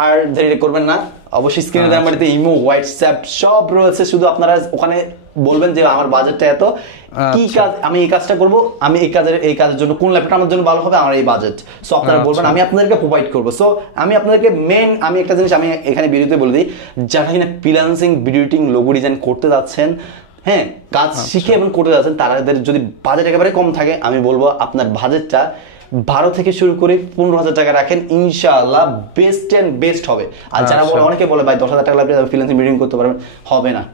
আর দেরি করবেন না, অবশ্যই স্ক্রিনে দেওয়া আমাদের ইমো, হোয়াটসঅ্যাপ সব রয়েছে। শুধু আপনারা ওখানে বলবেন যে আমার বাজেটটা এত, কি কাজ আমি এই কাজটা করব, আমি এই কাজের জন্য কোন ল্যাপটপ আমার জন্য ভালো হবে, আমার এই বাজেট। সো আপনারা বলবেন, আমি আপনাদেরকে প্রোভাইড করব। সো আমি আপনাদেরকে আমি একটা জিনিস আমি এখানে ভিডিওতে বলে দিই, যারা কিনা freelancing, video editing, logo design করতে যাচ্ছেন, হ্যাঁ কাজ শিখে এবং করতে যাচ্ছেন, তাদের যদি বাজেট একেবারে কম থাকে, আমি বলবো আপনার বাজেটটা 12 থেকে শুরু করে 15,000 টাকা রাখেন, ইনশাআল্লাহ বেস্ট হবে। আর যারা অনেকে বলে ভাই 10,000 টাকা লাগবে ফ্রিল্যান্সিং ভিডিও করতে পারবেন, হবে না,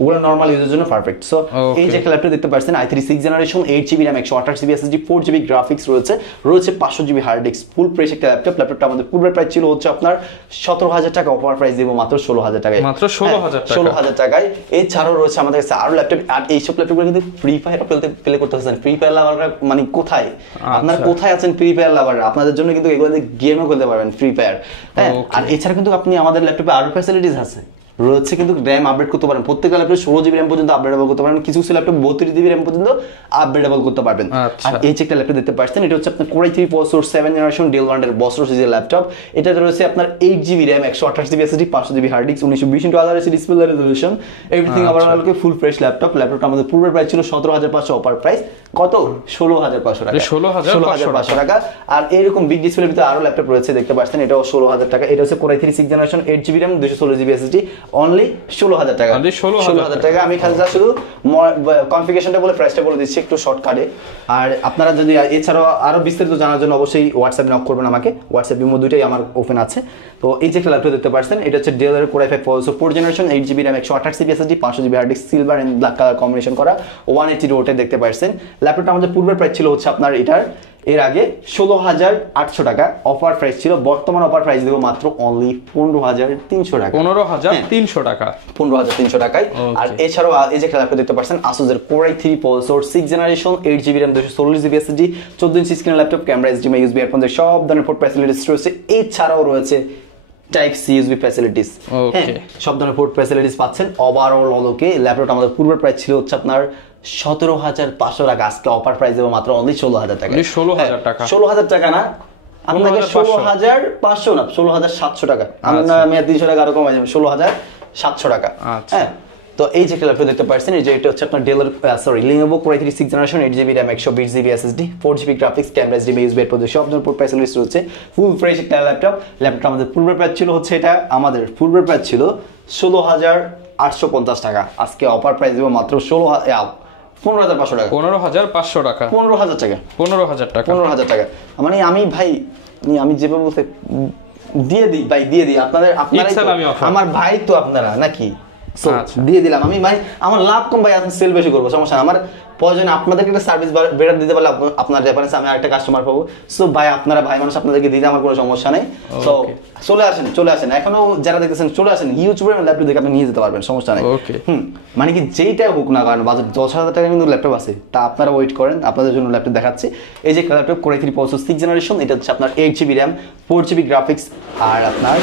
ওগুলো নরমাল ইউজের জন্য পারফেক্ট। সো এই যে ল্যাপটপ দেখতে পাচ্ছেন i3 6 generation, 8GB RAM, 128GB SSD, 4GB graphics রয়েছে 500GB hard disk, full fresh একটা ল্যাপটপ। ল্যাপটপটা আমাদের পূর্বের প্রাইস ছিল হচ্ছে আপনার 17,000 টাকা, অফার প্রাইস দেব মাত্র 16,000 টাকায়। মাত্র 16,000 টাকায়। এছাড়াও রয়েছে আমাদের কাছে আরো ল্যাপটপ। আর এইসব ল্যাপটপগুলো কিন্তু ফ্রি ফায়ার প্লে করতে পারছেন। ফ্রি ফায়ার লাভাররা মানে কোথায়, আপনারা কোথায় আছেন ফ্রি ফায়ার লাভাররা, আপনাদের জন্য কিন্তু এগুলো দিয়ে গেমও খেলতে পারবেন ফ্রি ফায়ার। হ্যাঁ, আর এছাড়া কিন্তু আপনি আমাদের ল্যাপটপে আরো ফ্যাসিলিটিস আছে রয়েছে, কিন্তু র্যাম আপডেট করতে পারেন। প্রত্যেকটা ল্যাপটপে 16GB RAM পর্যন্ত আপডেটেবল করতে পারেন, কিছু কিছু ল্যাপটপ 32GB RAM পর্যন্ত আপডেটেবল করতে পারবেন। আর এই যে একটা ল্যাপটপ দেখতে পাচ্ছেন, এটা হচ্ছে আপনার Core i3 processor 7 generation, del ব্র্যান্ডের বসর সিরিজের ল্যাপটপ। এটাতে রয়েছে আপনার 8GB RAM, 128GB SSD, 500GB hard disk, 1920x1080 display resolution, everything overall full fresh laptop. ল্যাপটপটা আমাদের পূর্বের প্রাইস ছিল 17,500, অফার প্রাইস কত 16,500 টাকা 16,500 টাকা। আর এরকম বিগ ডিসপ্লের ভিতরে আরো ল্যাপটপ রয়েছে দেখতে পাচ্ছেন, এটাও 16,000 টাকা। এটা হচ্ছে Core i3 6th generation 8GB RAM 216GB SSD, only 16,000 টাকা। 16,000 টাকা। আমি খালি শুধু কনফিগারেশনটা বলে প্রাইসটা বলে দিচ্ছি একটু শর্টকাটে। আর আপনারা যদি এছাড়াও আরো বিস্তারিত জানার জন্য অবশ্যই হোয়াটসঅ্যাপ নক করবেন আমাকে, হোয়াটসঅ্যাপ ইমো দুইটাই আমার ওপেন আছে। তো এই যে একটা ল্যাপটপ দেখতে পাচ্ছেন, এটা হচ্ছে Dell এর Core i5 processor 4th generation 8GB RAM 128GB SSD 500GB hard disk, silver and black colour combination করা 180 ওয়াটের দেখতে পাচ্ছেন। ল্যাপটপটা আমাদের পূর্বের প্রাইস ছিল হচ্ছে আপনার এটার এর আগে 16,800 টাকা অফার প্রাইস ছিল, বর্তমান অফার প্রাইস দেবো মাত্র অনলি 15,300 টাকা। 15,300 টাকা, 15,300 টাকায়। আর এছাড়াও এই যে ল্যাপটপ দেখতে পাচ্ছেন Asus এর Core i3 processor 6th generation 8GB RAM 216GB SSD 14 inch screen laptop, camera, HDMI, USB earphone সব ধরনের পোর্ট ফ্যাসিলিটিস রয়েছে। এছাড়াও রয়েছে টাইপ সি ইউএসবি ফ্যাসিলিটিস, সব ধরনের পোর্ট ফ্যাসিলিটিস পাচ্ছেন। ওভারঅল অলোকে ল্যাপটপটা আমাদের পূর্বের প্রাইস ছিল হচ্ছে আপনার 17,500 টাকা, আজকে অফার প্রাইস দেবো মাত্র অনলি 16,000 টাকা। 16,000 টাকা, 16,000 টাকা না, আপনাকে 16,500 না 16,700 টাকা। আমি 300 টাকা আরো কমাই যাবে, 16,700 টাকা। হ্যাঁ, তো এই যে ল্যাপটপ দেখতে পাচ্ছেন, এই যে এটা হচ্ছে আপনার ডেলের Lenovo Core i3 6th generation 8GB RAM 120GB SSD 4GB graphics, camera, HDMI, USB এর সব ধরনের পোর্ট ফ্যাসিলিটিস রয়েছে। ফুল ফ্রেশ একটা ল্যাপটপ। ল্যাপটপটা আমাদের পূর্বের প্রাইস ছিল হচ্ছে এটা আমাদের পূর্বের প্রাইস ছিল 16,850 টাকা, আজকে অফার প্রাইস দেবো মাত্র 15,500 টাকা। 15,500 টাকা, 15,000 টাকা, 15,000 টাকা, 15,000 টাকা। মানে আমি ভাই আমি যেভাবে বলতে দিয়ে দিই ভাই, দিয়ে দিই আপনাদের, আপনারা আমার ভাই তো আপনারা নাকি, দিয়ে দিলাম আমি ভাই। আমার লাভ কম ভাই, সেল বেশি করবো, সমস্যা না। আমার প্রয়োজন আপনাদেরকে একটা সার্ভিস বেটার দিতে পারলে আপনার রেফারেন্সে আমি আরেকটা কাস্টমার পাবো। সো ভাই আপনারা ভাই মানুষ, আপনাদেরকে দিতে আমার কোনো সমস্যা নেই। সো চলে আসেন এখনো যারা দেখতেছেন, চলে আসেন ইউটিউবে ল্যাপটপ দেখে আপনি নিয়ে যেতে পারবেন, সমস্যা নেই। মানে কি যেইটা হোক না কারণ বাজার 10,000 টাকা কিন্তু ল্যাপটপ আছে, তা আপনারা ওয়েট করেন, আপনাদের জন্য ল্যাপটপ দেখাচ্ছি। এই যে laptop Core i3 processor 6th generation, এটা হচ্ছে আপনার 8GB RAM 4GB গ্রাফিক্স আর আপনার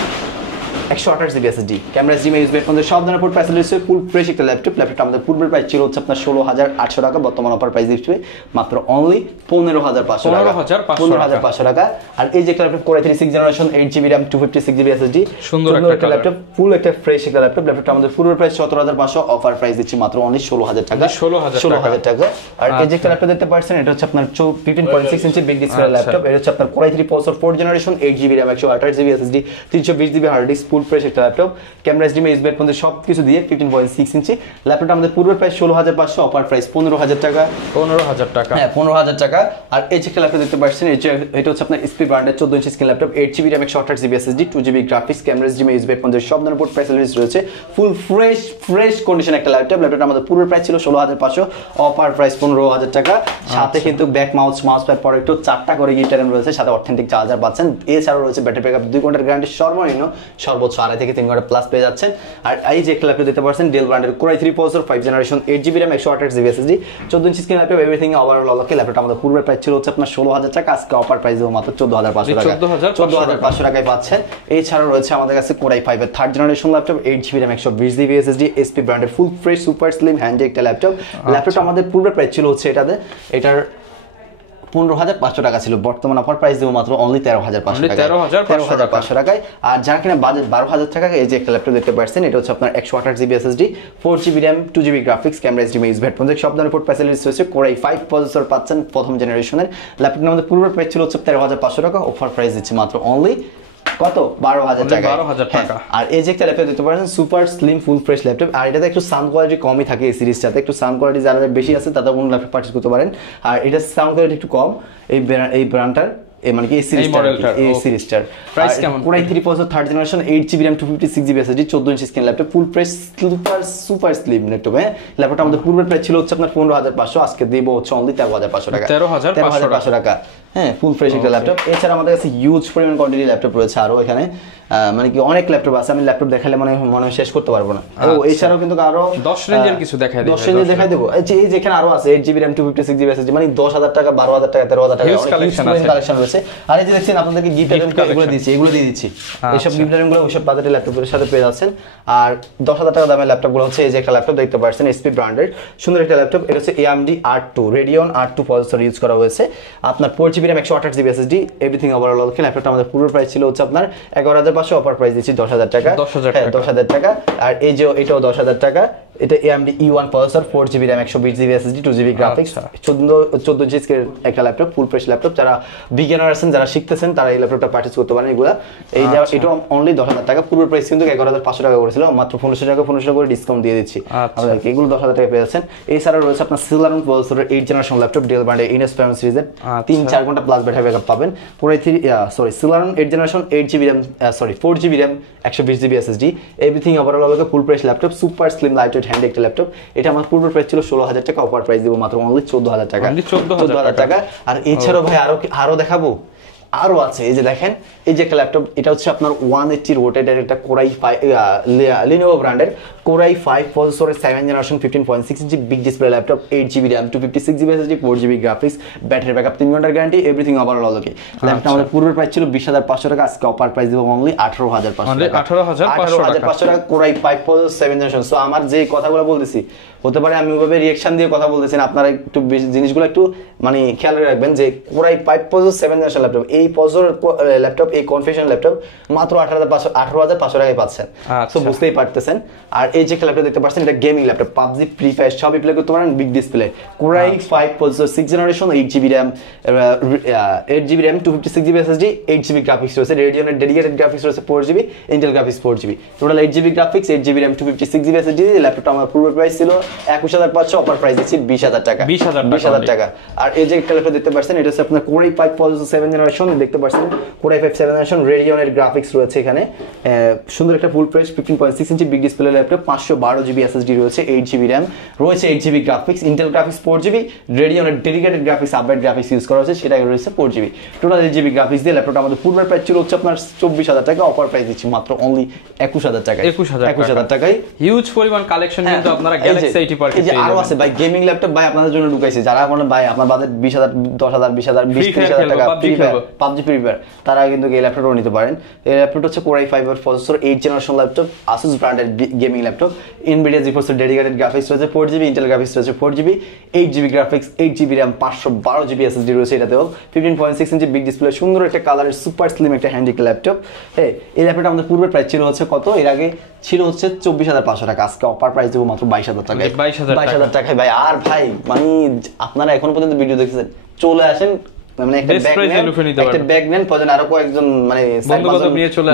128GB SSD, camera, HDMI, USB এর সব ধরনের পোর্ট ফ্যাসিলিটিস, ফুল ফ্রেশ একটা ল্যাপটপ। ল্যাপটপটা আমাদের পূর্বের প্রাইস ছিল হচ্ছে আপনার 16,800 টাকা, বর্তমান অফার প্রাইস দিচ্ছে মাত্র অনলি 15,500 টাকা, 15,500 টাকা। আর এই যে একটা laptop Core i3 6th generation 8GB RAM 256GB SSD, সুন্দর একটা ল্যাপটপ, ফুল একটা ফ্রেশ একটা ল্যাপটপ। ল্যাপটপটা আমাদের পূর্বের প্রাইস 17,500, অফার প্রাইস দিচ্ছি মাত্র অনলি 16,000 টাকা, 16,000 টাকা। আর এই যে একটা ল্যাপটপ দেখতে পাচ্ছেন, এটা হচ্ছে আপনার 15.6 ইঞ্চি বিগ ডিসপ্লে ল্যাপটপ। এটা হচ্ছে আপনার Core i3 processor 4th generation 8GB RAM 128GB SSD 320GB hard disk, full fresh একটা ল্যাপটপ, ক্যামেরা, HDMI, USB এর সবকিছু দিয়ে 15.6 ইঞ্চি ল্যাপটপটা আমাদের পূর্বের প্রাইস 16,500, অফার প্রাইস 15,000 টাকা, 15,000 টাকা। হ্যাঁ, 15,000 টাকা। আর এই যে একটা ল্যাপটপ দেখতে পাচ্ছেন, এটা হচ্ছে আপনার HP ব্র্যান্ডের 14 inch screen laptop, 8GB RAM 128GB SSD 2GB graphics, camera, HDMI, USB এর সব ধরনের পোর্ট ফ্যাসিলিটিস রয়েছে। ফুল ফ্রেশ কন্ডিশন একটা ল্যাপটপ। ল্যাপটপটা আমাদের পূর্বের প্রাইস ছিল 16,500, অফার প্রাইস 15,000 টাকা। সাথে কিন্তু ব্যাক মাউস প্যাড পরে একটু 4টা করে গিটার রয়েছে, সাথে অথেন্টিক চার্জার পাচ্ছেন। এছাড়াও রয়েছে ব্যাটারি ব্যাকআপ 2 ঘন্টার গ্যারান্টি, সর্বনিম্ন সর্বোচ্চ 2.5 থেকে 3 ঘন্টা প্লাস পেয়ে যাচ্ছেন। আর এই যে একটা ল্যাপটপ দেখতে পাচ্ছেন, ডেল ব্র্যান্ডের Core i3 processor 5th generation 8GB RAM 128GB SSD 14 inch screen laptop, everything overall অলকে ল্যাপটপটা আমাদের পূর্বের প্রাইস ছিল হচ্ছে আপনার 16,000 টাকা, আজকে অফার প্রাইস দেবো মাত্র 14,500 টাকা, 14,500 টাকায় পাচ্ছেন। এছাড়াও রয়েছে আমাদের কাছে Core i5 এর 3rd generation laptop 8GB RAM 120GB SSD HP ব্র্যান্ডের ফুল ফ্রেশ সুপার স্লিম হ্যান্ডি একটা ল্যাপটপ। ল্যাপটপটা আমাদের পূর্বের প্রাইস ছিল হচ্ছে এটার 15,500 টাকা ছিল, বর্তমান অফার প্রাইস দেবো মাত্র অনলি 13,500 টাকা, 13,500 টাকায়। আর যারা কিনা বাজেট 12,000 টাকা, এই যে একটা ল্যাপটপ দেখতে পাচ্ছেন, এটা হচ্ছে আপনার 128GB SSD 4GB RAM 2GB graphics, camera, HDMI, USB headphone সব ধরনের পোর্ট ফ্যাসিলিটিস রয়েছে। Core i5 প্রসেসর পাচ্ছেন 1st জেনারেশনের। ল্যাপটপের আমাদের পূর্বের প্রাইস ছিল হচ্ছে 13,500 টাকা, অফার প্রাইস দিচ্ছি মাত্র অনলি কত 12,000 টাকা, 12,000 টাকা। আর এই যে একটা ল্যাপটপ দেখতে পাচ্ছেন, super slim full fresh laptop. আর এটাতে একটু সাউন্ড কোয়ালিটি কমই থাকে, এই সিরিজটাতে একটু সাউন্ড কোয়ালিটি যারা বেশি আছে তাদের কোনো ল্যাপটপ পারচেজ করতে পারেন। আর এটা সাউন্ড কোয়ালিটি একটু কম এই ব্র্যান্ডটার, মানে কি এই সিরিজটার প্রাইস কেমন? Core i3 processor 3rd generation 8GB RAM 256GB SSD 14 inch screen laptop, full fresh super slim laptop. ল্যাপটপটা আমাদের পূর্বের প্রাইস ছিল হচ্ছে আপনার 15,500, আজকে দেব হচ্ছে অনলি 13,500 টাকা, 13,500 টাকা। হ্যাঁ, ফুল ফ্রেশ একটা ল্যাপটপ। এছাড়া আমাদের কাছে হিউজ পরিমাণ কোয়ান্টিটি ল্যাপটপ রয়েছে আরো এখানে, মানে কি অনেক ল্যাপটপ আছে, আমি ল্যাপটপ দেখালে মনে শেষ করতে পারবো না। ও এছাড়াও কিন্তু আরো 10 রেঞ্জের কিছু দেখাই দেব, 10 রেঞ্জের দেখাই দেব। এই যে যেখানে আরো আছে 8GB RAM 256GB SSD, মানে 10,000 টাকা, 12,000 টাকা, 13,000 টাকা কালেকশন রয়েছে। আর এই যে দেখছেন আপনাদেরকে গিফট আইটেম এগুলো দিয়ে দিচ্ছি, এইসব গিফট আইটেমগুলো ওইসব বাজেটের ল্যাপটপের সাথে পেয়ে যাচ্ছেন। আর 10,000 টাকা দামের ল্যাপটপগুলো হচ্ছে এই যে একটা ল্যাপটপ দেখতে পাচ্ছেন, HP ব্র্যান্ডের সুন্দর একটা ল্যাপটপ। এটা হচ্ছে AMD R2 Radeon R2 processor use করা হয়েছে, আপনার 4GB RAM 128GB SSD, everything overall. ল্যাপটপটা আমাদের পূর্ব প্রাইস ছিল হচ্ছে আপনার 11,500, অফার প্রাইস দিচ্ছি 10,000 টাকা, 10,000 টাকা। আর এই যে এটাও 10,000 টাকা, এটা AMD E1 processor 4GB RAM 120GB SSD 2GB graphics 14 GB এর একটা ল্যাপটপ ফুল ফ্রেশ ল্যাপটপ যারা বিগিনার আছেন যারা শিখতেছেন তারা এই ল্যাপটপটা পারচেজ করতে পারেন এগুলা এটা অনলি 10,000 টাকা পূর্ব প্রাইস কিন্তু 11,500 টাকা করেছিল মাত্র 1500 টাকা করে ডিসকাউন্ট দিয়ে দিচ্ছি আপনাদেরকে এগুলো 10,000 টাকা পেয়েছেন এছাড়া রয়েছে আপনার Celeron প্রসেসরের 8 জেনারেশন ল্যাপটপ ডেল ব্র্যান্ডের Inspiron সিরিজের 3-4 ঘন্টা প্লাস ব্যাটারি ব্যাকআপ পাবেন Celeron 8 generation 8GB RAM 4GB RAM 120GB SSD everything overall হবে full price laptop super slim lightweight handy একটা ল্যাপটপ এটা আমার পূর্ব প্রাইস ছিল 16,000 টাকা অফার প্রাইস দিব মাত্র অনলি 14,000 টাকা 14,000 টাকা আর এছাড়াও ভাই আরো দেখাবো আরো আছে এই যে দেখেন এই যে একটা ল্যাপটপ এটা হচ্ছে আপনার 180 রোটেটের একটা কোরাই 5 Lenovo ব্র্যান্ডের কোরাই 5 প্রসেসরের 7 generation 15.6 inch big display laptop 8GB RAM 256GB SSD 4GB graphics battery backup 3 ঘন্টার গ্যারান্টি এভরিথিং ওভারঅল ওকে ল্যাপটপটা আমাদের পূর্বের প্রাইস ছিল 20,500 টাকা আজকে অফার প্রাইস দিব অনলি 18,500 টাকা 18,500 টাকা কোরাই 5 প্রসেসর 7 জেনারেশন সো আমার যে কথাগুলো বলতেছি হতে পারে আমি ওইভাবে রিঅ্যাকশন দিয়ে কথা বলতেছেন আপনারা একটু জিনিসগুলো একটু মানে খেয়াল রাখবেন যে কোরাই 5 প্রসেসর 7 জেনারেশন ল্যাপটপ এই প্রসেসর ল্যাপটপ এই কনফিগারেশন ল্যাপটপ মাত্র 18,500 টাকায় পাচ্ছেন সো বুঝতেই পারতেছেন আর এই যে ল্যাপটপ দেখতে পাচ্ছেন এটা gaming laptop PUBG free fire সবই প্লে করতে পারেন big display core i 5 processor 6 generation 8GB RAM 256GB SSD 8GB graphics রয়েছে রেডিয়নের ডেডিকেটেড গ্রাফিক্স রয়েছে 4GB Intel graphics 4GB total 8GB graphics 8GB RAM 256GB SSD ল্যাপটপটা আমার পূর্ব প্রাইস ছিল 21,500 offer price দিচ্ছি 20,000 টাকা 20,000 টাকা আর এই যে একটা ল্যাপটপ দেখতে পাচ্ছেন এটা হচ্ছে আপনার কোরাই 5 প্রসেসর 7 জেনারেশন দেখতে পাচ্ছেন কোরাই 5 7 জেনারেশন রেডিয়নের গ্রাফিক্স রয়েছে এখানে সুন্দর একটা full fresh 15.6 inch big display laptop 512GB SSD রয়েছে 8GB RAM রয়েছে 8GB graphics Intel graphics 4GB রেডিয়নের dedicated graphics update graphics use করা হয়েছে সেটা রয়েছে 4GB টোটাল 8GB গ্রাফিক্স দিয়ে ল্যাপটপটা আমাদের পূর্বের প্রাইস ছিল হচ্ছে আপনার 24,000 টাকা অফার প্রাইস দিচ্ছি মাত্র অনলি 21,000 টাকায় 21,000 টাকায় হিউজ পরিমাণ কালেকশন কিন্তু আপনারা গ্যালাক্সি আইটি পার্কে এই যে আরো আছে ভাই গেমিং ল্যাপটপ ভাই আপনাদের জন্য ঢুকাইছে যারা বলেন ভাই আপনার বাজেট 20,000 10,000 20,000 20,000 টাকা PUBG ফ্রি ফায়ার তারা কিন্তু এই ল্যাপটপও নিতে পারেন এই ল্যাপটপটা হচ্ছে কোরাই 5 এর প্রসেসর 8 জেনারেশন ল্যাপটপ Asus ব্র্যান্ডের gaming laptop Nvidia GeForce dedicated graphics রয়েছে 4GB ইন্টেল গ্রাফিক্স রয়েছে 4GB 8GB graphics 8GB RAM 512GB SSD রয়েছে এটাতেও 15.6 ইঞ্চি বিগ ডিসপ্লে সুন্দর একটা কালারের সুপার স্লিম একটা হ্যান্ডি ল্যাপটপ হ্যাঁ এই ল্যাপটপটা আমাদের পূর্বের প্রাইস ছিল হচ্ছে কত এর আগে ছিল হচ্ছে 24,500 টাকা আজকে অফার প্রাইস দেবো মাত্র 22,000 টাকায় 22,000 টাকায় ভাই আর ভাই মানে আপনারা এখন পর্যন্ত ভিডিও দেখতেছেন চলে আসেন মানে একটা ব্যাগ নেন প্রয়োজন আরো কয়েকজন মানে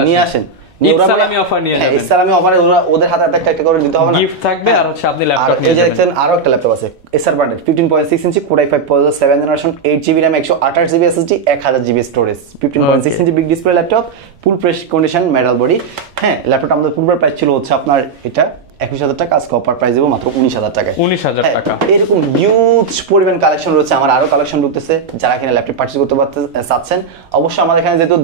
নিয়ে আসেন ইসলামি অফার নিয়ে যাবেন ইসলামি অফারে ওদের হাতে একটা করে দিতে হবে না গিফট থাকবে আর হচ্ছে আপনি ল্যাপটপ নিয়ে যাবেন এই যে দেখছেন আরো একটা ল্যাপটপ আছে এসার ব্র্যান্ডের 15.6 ইঞ্চি core i 5 processor 7 generation 8GB RAM 128GB SSD 1000GB storage 15.6 inch big display laptop full fresh condition metal body হ্যাঁ ল্যাপটপটা আমাদের পূর্বের প্রাইস ছিল হচ্ছে আপনার এটা 21,000 টাকা আজকে অফার প্রাইস দেবো মাত্র 19,000 টাকায় 19,000 টাকা এরকম হিউজ পরিমাণ কালেকশন রয়েছে আমার আরো কালেকশন ঢুকতেছে যারা কিনা ল্যাপটপ পারচেজ করতে চাচ্ছেন অবশ্যই আমাদের এখানে যেহেতু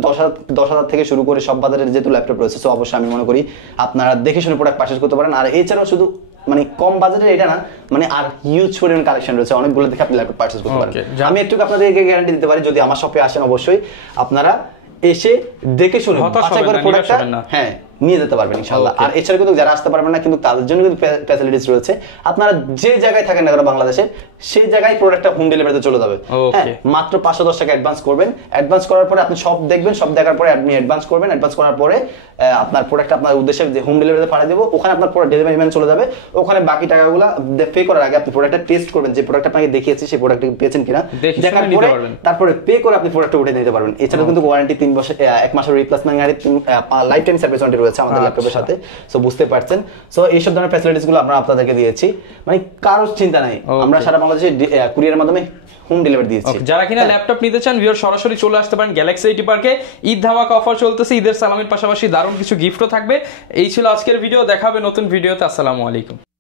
10,000 থেকে শুরু করে সব বাজারের যেহেতু ল্যাপটপ রয়েছে তো অবশ্যই আমি মনে করি আপনারা দেখে শুনে প্রোডাক্ট পারচেজ করতে পারেন আর এছাড়াও শুধু মানে কম বাজেটের এটা না মানে আর হিউজ পরিমাণ কালেকশন রয়েছে অনেকগুলো দেখে আপনি ল্যাপটপ পারচেজ করতে পারেন আমি একটু আপনাদেরকে গ্যারান্টি দিতে পারি যদি আমার শপে আসেন অবশ্যই আপনারা এসে দেখে শুনে বাছাই করে প্রোডাক্টটা হ্যাঁ নিয়ে যেতে পারবেন ইনশাআল্লাহ আর এছাড়া কিন্তু যারা আসতে পারবেন না কিন্তু তাদের জন্য কিন্তু ফ্যাসিলিটিস রয়েছে আপনারা যে জায়গায় থাকেন না কেন বাংলাদেশে সেই জায়গায় প্রোডাক্টটা হোম ডেলিভারিতে চলে যাবে হ্যাঁ মাত্র 510 টাকা অ্যাডভান্স করবেন অ্যাডভান্স করার পরে আপনি সব দেখবেন সব দেখার পরে আপনি অ্যাডভান্স করবেন অ্যাডভান্স করার পরে আপনার প্রোডাক্ট আপনার উদ্দেশ্যে যে হোম ডেলিভারিতে পাঠিয়ে দেব ওখানে আপনার পুরো ডেলিভারি ম্যান চলে যাবে ওখানে বাকি টাকাগুলো পে করার আগে আপনি প্রোডাক্টটা টেস্ট করবেন যে প্রোডাক্ট আপনাকে দেখিয়েছি সেই প্রোডাক্টটা পেয়েছেন কিনা দেখার পরে তারপরে পে করে আপনি প্রোডাক্টটা উঠে নিতে পারবেন এছাড়াও কিন্তু ওয়ারেন্টি 3 বছর 1 মাসের replacement guarantee life time service warranty রয়েছে আমাদের ল্যাপটপের সাথে সো বুঝতে পারছেন সো এইসব ধরনের ফ্যাসিলিটিস গুলো আমরা আপনাদেরকে দিয়েছি মানে কারো চিন্তা নাই আমরা সারা বাংলাদেশে কুরিয়ারের মাধ্যমে হোম ডেলিভারি দিয়েছি যারা কিনা ল্যাপটপ নিতে চান ভিউয়ার সরাসরি চলে আসতে পারেন গ্যালাক্সি আইটি পার্কে ঈদ ধামাকা অফার চলতেছে ঈদের সালামির পাশাপাশি দারুণ কিছু গিফটও থাকবে এই ছিল আজকের ভিডিও দেখা হবে নতুন ভিডিওতে আসসালামু আলাইকুম